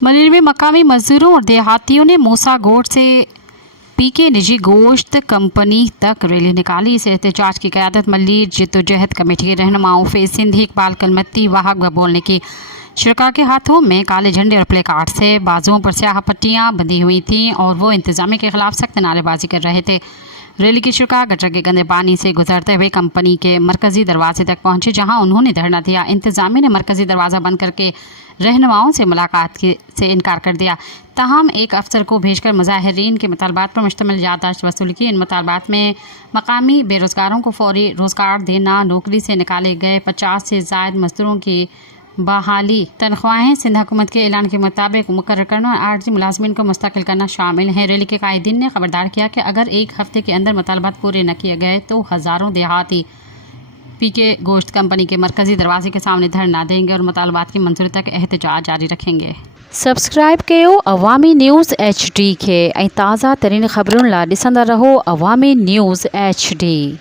मनेर में मकामी मजदूरों और देहातियों ने मूसा गोट से पीके निजी गोश्त कंपनी तक रैली निकाली। इस एहतजाज की क़यादत मल्लीर जिद्दोजहद कमेटी के रहनुमाओं फैज़ सिंधी, इकबाल कलमती, वाहक बबोलने की। शुरका के हाथों में काले झंडे और प्ले कार्ड से बाजुओं पर स्याह पट्टियाँ बंधी हुई थीं और वो इंतजामिया के खिलाफ सख्त नारेबाजी कर रहे थे। रैली की शुरका गटर के गंदे पानी से गुजरते हुए कंपनी के मरकजी दरवाजे तक पहुंचे, जहां उन्होंने धरना दिया। इंतजामिया ने मरकजी दरवाज़ा बंद करके रहनुमाओं से मुलाकात से इनकार कर दिया। ताहम एक अफसर को भेजकर मुजाहिरीन के मुतालबात पर मुश्तमिल याददाश्त वसूल की। इन मुतालबात में मकामी बेरोज़गारों को फौरी रोज़गार देना, नौकरी से निकाले गए 50 से ज़ायद मजदूरों की बहाली, तनख्वाहें सिंध हुकूमत के ऐलान के मुताबिक मुकर्रर करना और आर्जी मुलाजमीन को मुस्तकिल करना शामिल हैं। रैली के कायदीन ने खबरदार किया कि अगर एक हफ्ते के अंदर मुतालबात पूरे न किए गए तो हज़ारों देहाती पीके गोश्त कंपनी के मरकजी दरवाजे के सामने धरना देंगे और मुतालबात की मंजूरी तक एहतजाज जारी रखेंगे। सब्सक्राइब कयो अवामी न्यूज़ HD के ऐं ताज़ा तरीन ख़बरुनि लाइ ॾिसंदा रहो अवामी न्यूज़ HD।